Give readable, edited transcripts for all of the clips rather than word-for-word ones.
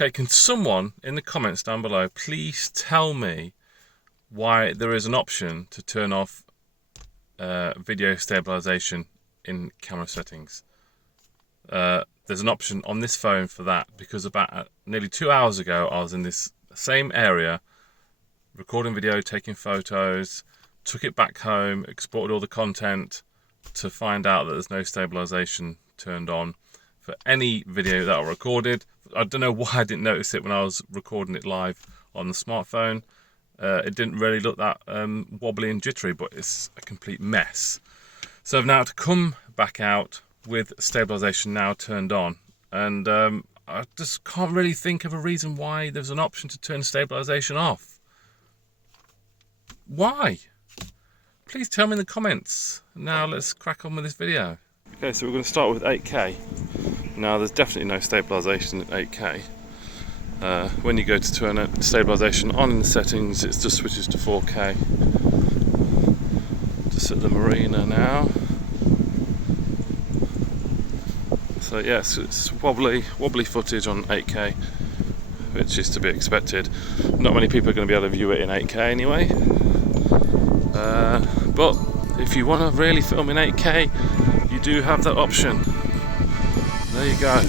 Okay, can someone in the comments down below please tell me why there is an option to turn off video stabilization in camera settings? There's an option on this phone for that, because about nearly 2 hours ago I was in this same area recording video, taking photos, took it back home, exported all the content to find out that there's no stabilization turned on for any video that I recorded. I don't know why I didn't notice it when I was recording it live on the smartphone. It didn't really look that wobbly and jittery, but it's a complete mess. So I've now to come back out with stabilization now turned on, and I just can't really think of a reason why there's an option to turn stabilization off. Why? Please tell me in the comments. Now let's crack on with this video. Okay, so we're going to start with 8K. Now there's definitely no stabilization at 8K. When you go to turn stabilization on in the settings, it just switches to 4K. Just at the marina now. So yes, it's wobbly footage on 8K, which is to be expected. Not many people are going to be able to view it in 8K anyway. But if you want to really film in 8K, you do have that option. There you go.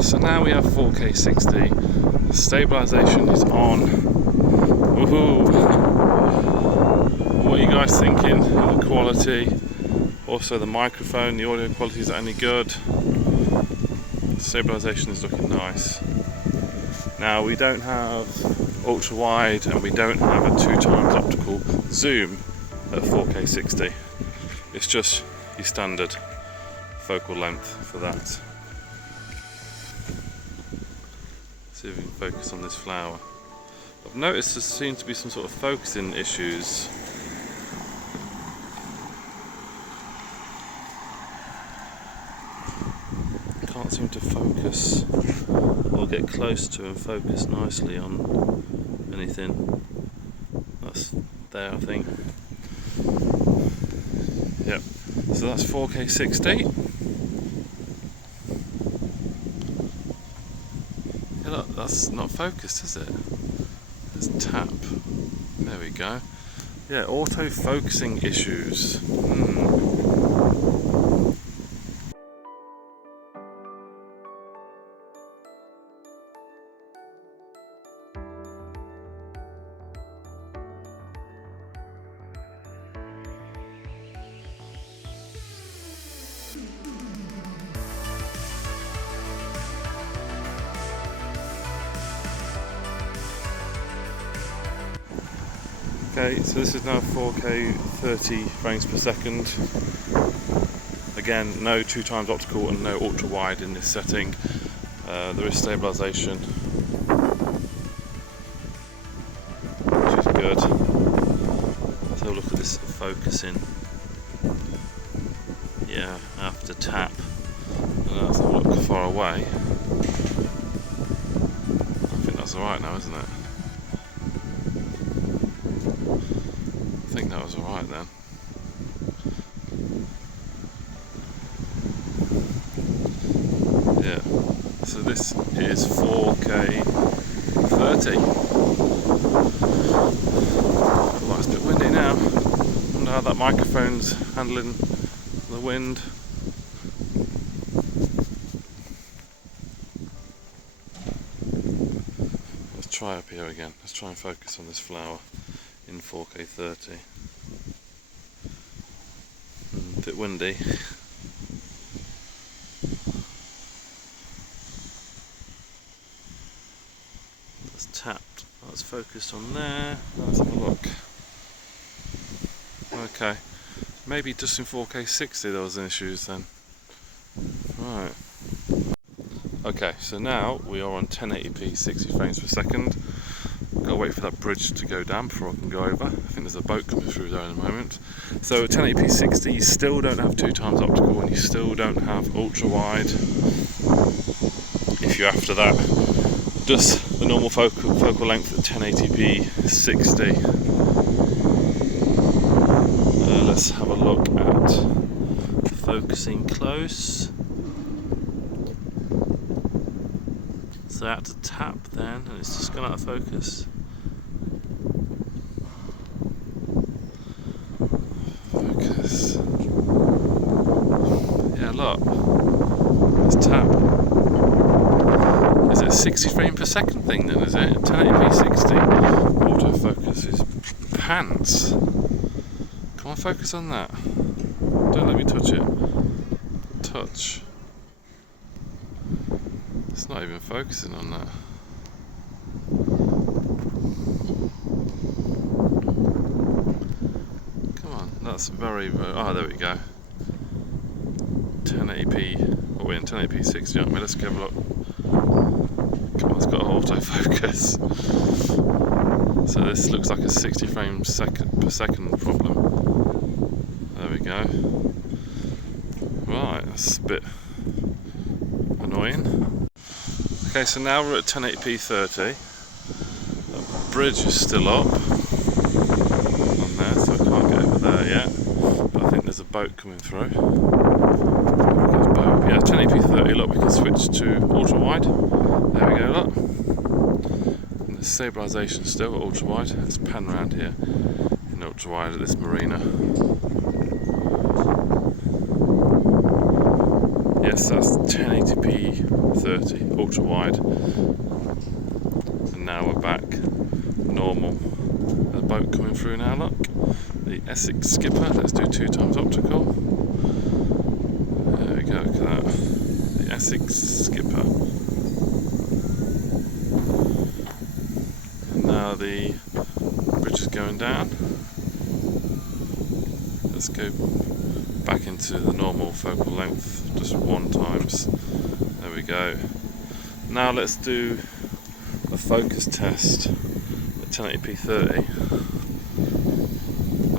So now we have 4K 60, the stabilization is on. Woohoo! What are you guys thinking of the quality? Also the microphone, the audio quality is only good. The stabilization is looking nice. Now we don't have ultra wide and we don't have a 2x optical zoom at 4K 60. It's just your standard focal length for that. See if we can focus on this flower. I've noticed there seems to be some sort of focusing issues. Can't seem to focus or get close to and focus nicely on anything. That's there, I think. Yep. So that's 4K 60. Look, that's not focused, is it? Let's tap. There we go. Yeah, auto focusing issues. Okay, so this is now 4K 30 frames per second. Again, no 2x optical and no ultra wide in this setting. There is stabilization, which is good. Let's have a look at this focusing. Yeah, I have to tap. And let's have a look far away. I think that's alright now, isn't it? I think that was alright then. Yeah, so this is 4K 30. Well, it's a bit windy now. I wonder how that microphone's handling the wind. Let's try up here again. Let's try and focus on this flower in 4K 30. A bit windy. That's tapped. That's focused on there. Let's have a look. Okay, maybe just in 4K 60 there was issues then. Right. Okay, so now we are on 1080p 60 frames per second. Gotta wait for that bridge to go down before I can go over. I think there's a boat coming through there in a moment. So 1080p 60, you still don't have 2x optical, and you still don't have ultra wide. If you're after that, just the normal focal length at 1080p 60. Let's have a look at focusing close. So I had to tap then, and it's just gone out of focus. Focus. Yeah, look. Let's tap. Is it a 60 frame per second thing then, is it? 1080p 60. Autofocus is pants. Come on, focus on that. Don't let me touch it. Touch. It's not even focusing on that. Come on, that's very, oh, there we go. 1080p, oh, we're in 1080p 60, aren't we? Let's give a look. Come on, it's got autofocus. So this looks like a 60 frames per second problem. There we go. Right, that's a bit annoying. Okay, so now we're at 1080p 30. The bridge is still up on there, so I can't get over there yet. But I think there's a boat coming through. There's a boat. Yeah, 1080p 30. Look, we can switch to ultra wide. There we go. Look. And the stabilization still at ultra wide. Let's pan around here in ultra wide at this marina. Yes, that's 1080p 30, ultra wide. And now we're back normal. There's a boat coming through now, look. The Essex skipper, let's do 2x optical. There we go, look at that. The Essex skipper. And now the bridge is going down. Let's go back into the normal focal length, just 1x. There we go. Now let's do a focus test at 1080p 30.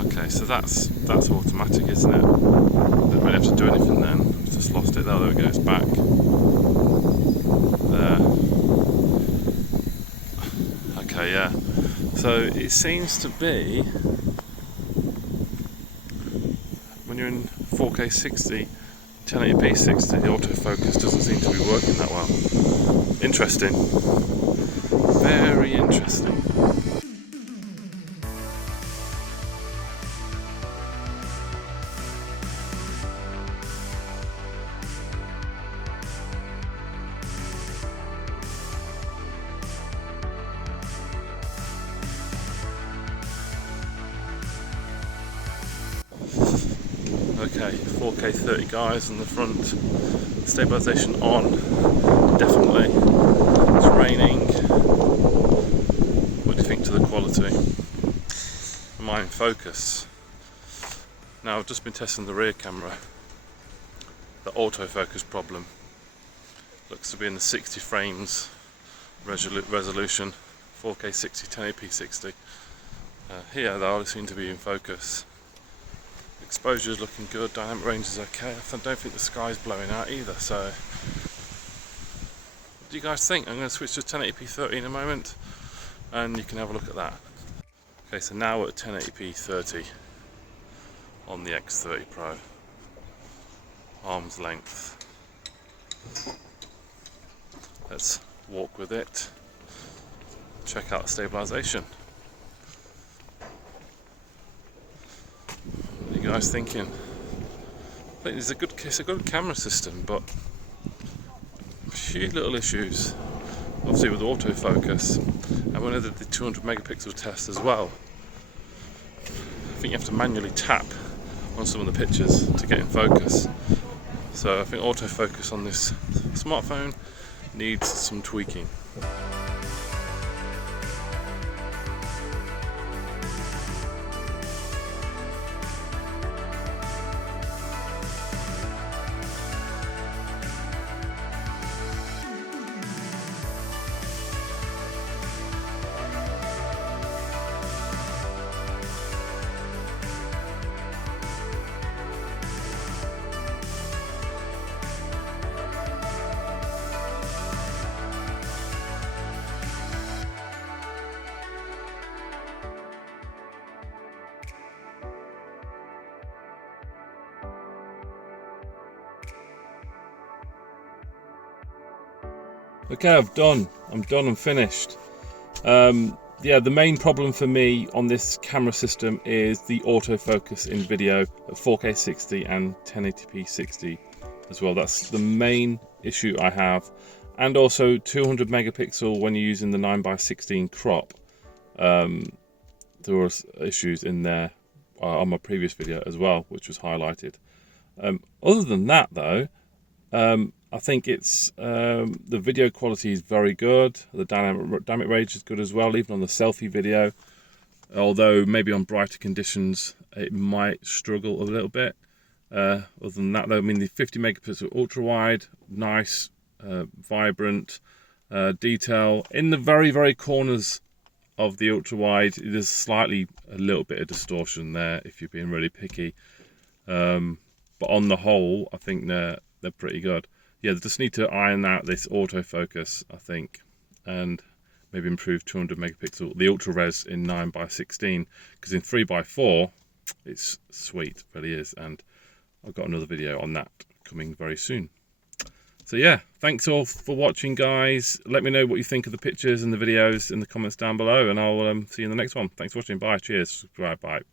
Okay, so that's automatic, isn't it? Don't really have to do anything then. I've just lost it. There we go. It's back. There. Okay, yeah. So it seems to be when you're in 4K 60, 1080p 60, the autofocus doesn't seem to be working that well. Interesting. Very interesting. Okay, 4K 30 guys on the front, stabilization on, definitely. It's raining. What do you think to the quality? Am I in focus? Now I've just been testing the rear camera. The autofocus problem looks to be in the 60 frames resolution, 4K 60, 1080p 60. Here they all seem to be in focus. Exposure is looking good, dynamic range is okay. I don't think the sky's blowing out either, so what do you guys think? I'm going to switch to 1080p 30 in a moment and you can have a look at that. Okay, so now we're at 1080p 30 on the X30 Pro, arm's length. Let's walk with it, check out the stabilization. What are you guys thinking? I think it's a good camera system, but a few little issues. Obviously with autofocus, and when I did the 200 megapixel test as well, I think you have to manually tap on some of the pictures to get in focus. So I think autofocus on this smartphone needs some tweaking. Okay, I'm done and finished. Yeah, the main problem for me on this camera system is the autofocus in video at 4K 60 and 1080p 60 as well. That's the main issue I have. And also 200 megapixel when you're using the 9:16 crop. There was issues in there on my previous video as well, which was highlighted. Other than that though, I think it's the video quality is very good. The dynamic range is good as well, even on the selfie video. Although maybe on brighter conditions it might struggle a little bit. Other than that though, I mean the 50 megapixel ultra wide, nice, vibrant detail. In the very corners of the ultra wide, there's slightly a little bit of distortion there if you're being really picky. But on the whole, I think they're pretty good. Yeah, they just need to iron out this autofocus, I think, and maybe improve 200 megapixel, the ultra res in 9:16, because in 3:4, it's sweet, really is, and I've got another video on that coming very soon. So yeah, thanks all for watching, guys. Let me know what you think of the pictures and the videos in the comments down below, and I'll see you in the next one. Thanks for watching. Bye. Cheers. Subscribe. Bye.